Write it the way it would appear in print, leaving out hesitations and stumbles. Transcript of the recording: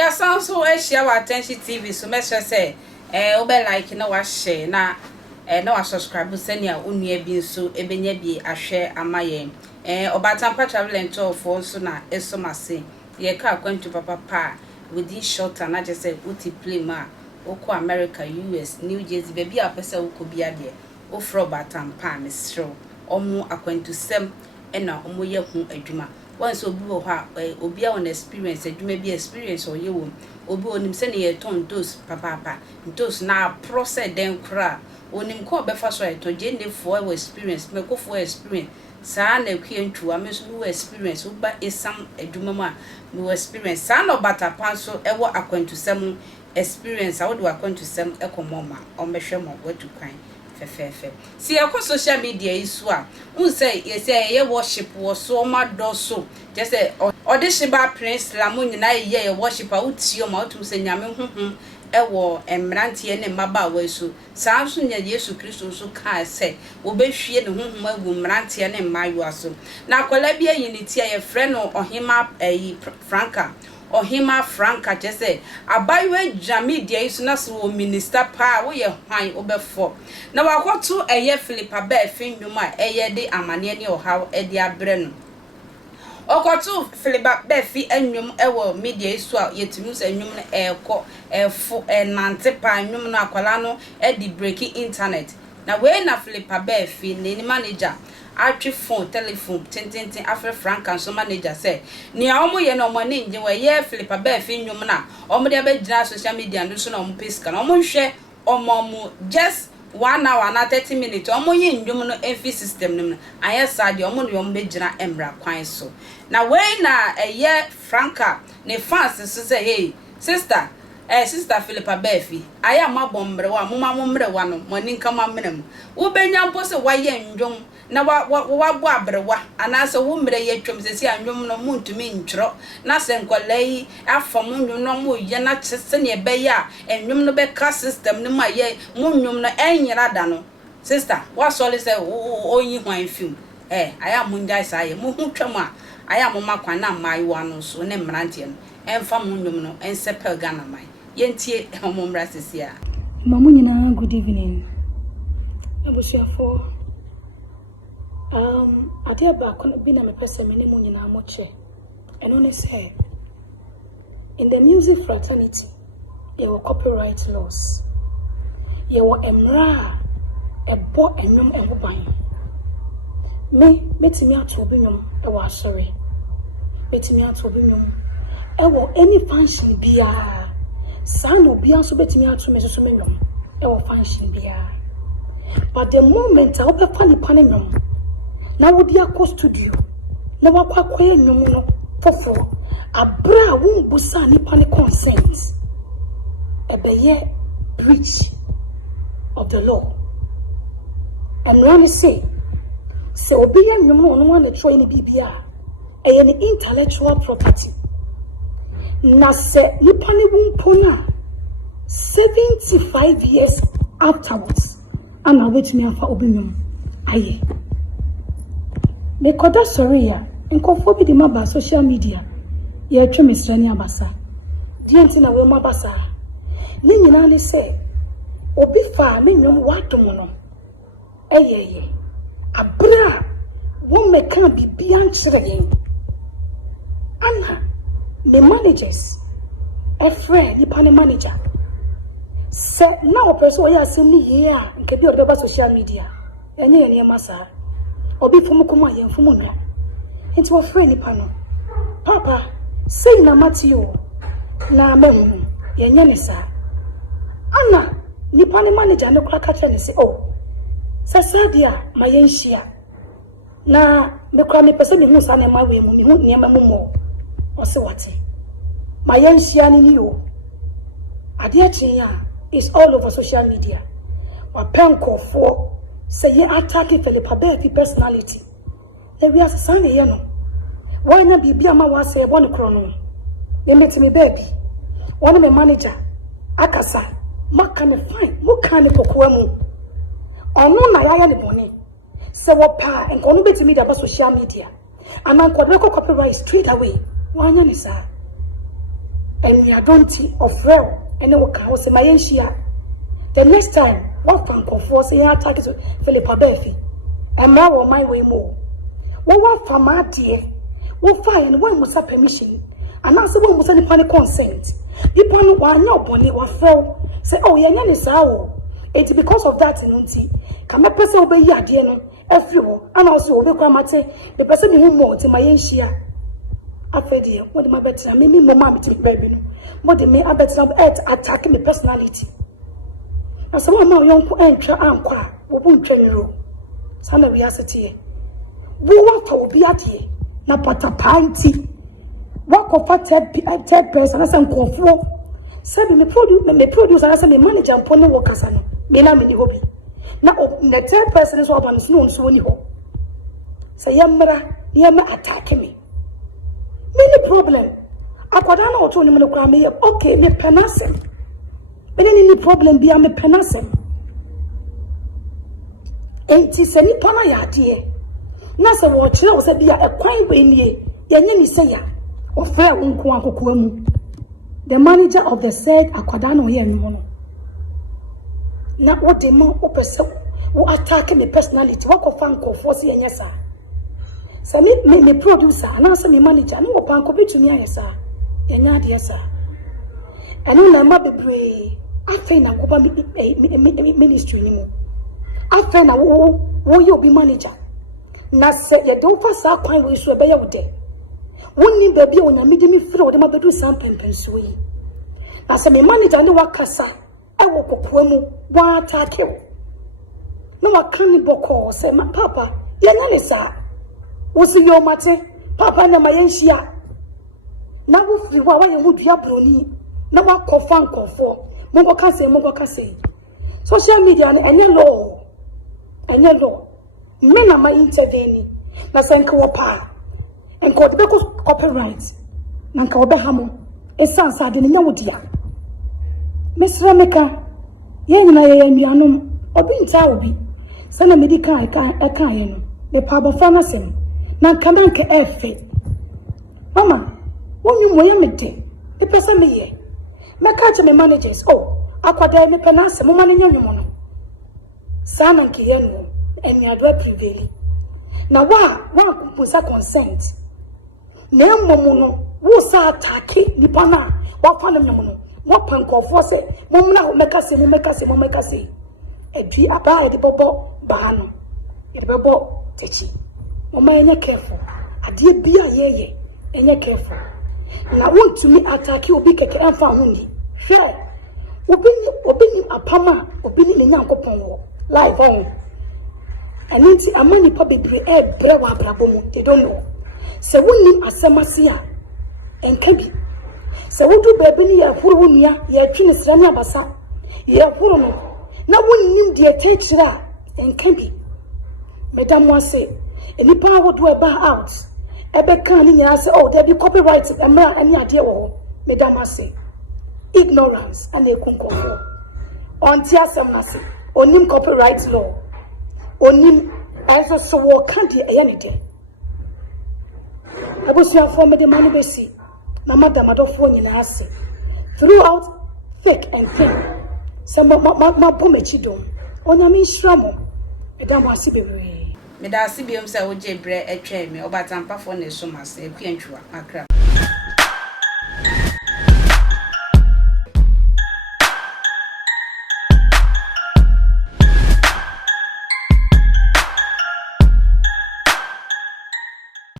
Yeah, sounds so share attention TV so make sure say obe like na wa share na na wa subscribe send ya onua bi so ebenya bi ahwe amaye obatampa travel and tour for so na esomase ye ka kwantu papa with this short and I just say uti play ma oko America US New Jersey baby apese oko bia de o fro batampa mesro omo akwantu sem na omo ye hu adwuma once obi wo ha obi a on experience adwuma bi experience o ye wo obi onim se ne ye ton dose papa dose na process den kra onim ko befa so eto je ne fo experience me ko fo experience sa na kwientu ameso no experience wo ba esam adwuma ma no experience sa no bata panso ewo akwantu sem experience awo do akwantu sem ekomoma o mehwe mo watu kwan fefefe si akọ social media isu a un say ye worship wo so ma do so just say odeshiba prince lamu nyina ye worship a utio ma utum se nyame huhum ewo emrantie ne maba wa so saa so nya Yesu Kristo so ka se wo behwie ne huhum agu mrantie ne mayo aso na akola bia yiniti ye frɛ no Ohemaa Franca Ohemaa Franca just say abaywe jami dia isu na so minister pa wo ye hwan obefo na wakoto Philipa Baafi nnwuma de amane ne ohaw de abre no okoto Philipa Baafi nnwum ewo media isu a yetimi so nnwum no ekọ efo nante pa nnwum no akwala no di breaking internet na we na Philipa Baafi ne manager atwi phone telephone tintintin afre Franca so manager say ni omo ye na omo ne nje we ye Philipa Baafi nnwum na omo de abegina social media no so na omo pesika na omo hwe omo just 1 hour na 30 minutes omo ye nnwum no enfi system no aye sade omo ne omo begina emra kwan so na we na ye Franca ne fans so say hey sister sister Philipa Baafi aya mabombre wa moma momre wa no mani nkama mnem wo benya mpo se wa ye ndwom na wa bo abrewa anase wo mre ye twom se si anwom no muntumi ntro na se nkolai afom ndwom no mo ye na chese ne be ya enwom no be ka system no ma ye munnwom no enyira da no sister wa sole se onyi hwan film aya munjai sa ye mu hu twam a aya moma kwan na mai wa no so ne mrantie no emfa munnwom no ensepel Ghana mai yentie omomra sesia mamu nyina good evening abusiafo adia ba kono bi na me pesa me ne mu nyina moche and only say in the music fraternity there were copyright laws there were emra ebo enwom ehoban me betimi ato obi nwom e wa sorry betimi ato obi nwom e wo any function bia Sano bia so betimi ato me so me nwom e wo function bia but the moment I open funny pane nwom na wo dia ko studio na wakwa kwaye nwom no fofo abra wo busa ni pane consent e be ye breach of the law and when say obi ya nwom no no na try ni bibia e ye ni intellectual property na se nipa ne bumpona 75 years afterwards ana wetumi afa obinyum aye me koda sorry ya nkofo bi di maba social media ye atwa mesrani abasa di na we mabasa ni nyina ne se obi fa me nwum wadom no eyeye abra wo meka bibia nkyere yen ana the managers a friend nipa ne manager say now person we are saying here nke bi odeba social media enye ne masa obi fumu kuma ye fumu na enti wo friend nipa no papa say na Matthew na mehu ye nye ne sa ana nipa ne manager ne kura ka kire ne say oh sasadia ma ye nhia na me kura me pese me hu sa na ma we mu me hu ne ma mu mo ose wate my yenhia ni o ade atia is all over social media wa penkofo say ye attack Philipa Baafi personality e wi asesa ne ye no why na bibia ma wa say won kro no ye metimi baby one me manager akasa maka me fine mo kan ne kokoa mu ono na ya ne boni se wo pa enko no betimi da social media and man copyright straight away wanya ni sa and you don't of real and no can say my share. The next time, what Franca for say attack is Philipa Baafi, and now on my way more. What from my dear? What fine when was a permission? And now someone was any panic consent. People know why no bonny was fell. Say, oh, yeah, is our. It's because of that, Nunti. Come a person obey ya, dear, everyone, and also obey Quamate, the person who more to my share. I fed you, what my better, maybe mamma to baby. What they may I better attacking the personality. As a woman, young enter and qua, won't general. Son of reality. What will be at ye? Napata pinty. Walk of a third person as I'm conform. Said me produce as a manager and pony workers. May not be hobby. Now, the third person is what I'm known so any hope. Say, Yamara, attacking me. Many problem. I got an autonomy. Okay, me penasem. But any problem be a me penasem. Ain't it any pana yard? Nasa watch was a be a quite way near Yanni Saya or fair unquamu. The manager of the said Aquadano here no. Not what the more opposite who attacking the personality, what of Franca for saying yes, sir. So me producer and answer me manager, no panko be to me, yes, sir. And not yes, sir. And when I might be pray, I think I go ministry anymore. I think I will you be manager. Na se ye don't pass our quite way so be your day. One need baby when you meet me through the mother do some pensuy. Na se me manager no wakasa, I walk up wemu, one attack you. No, I can't boko, say my papa, Yanisa. Was your mate, papa and my enshia. Now, if you are you would bruni, no one call Franca for Mogokase. Social media and your law. And your law. Men are my intervening. Na senka wapa. And called because copyright. Nanka Obehamo. A son sad in Yamudia. Miss Rameka. Yen na yamianum. Obin Taubi. Sana medica a kind. The pabo fanasem. Nankamanke efe. Mama. Won't you moyamete? The person me ye. Makacha me managers. Oh, aquademy penasa, woman in your Sana Kieno. And you are prevail. Now, one was a consent. No momono, who saw attack Nipana, what Panamono, what Panko force, Momna, Mekasi. A tree abide the bobo, Bahano, it bobo, Techi. Mama, careful. A dear be a ye, and you're careful. Now, want to me attack you, big at Anfa Fair. Obin a pama, obin in Uncle Pongo, live on. And into a money public air brewa brabomo, they don't know. So we need a samasia and can so we do baby ya Hurunia, ya Trinis Rania Basa, ya Huruno. Now we need the teacher and can be. Madame was say, any power to a bar out. Ebe canning as oh, there be copyrighted and any idea or Madame say. Ignorance and a concord. On Tia Samasi, on him copyright law. Onim as a so can't any day. I was your former the money we see. My mother, my daughter, in the throughout thick and thin. Some my pomechidom. On a miss Ramo. Madame was Sibi. Medasi biom se oje bre etwe me obatampa fo ne so mase akuantwa akra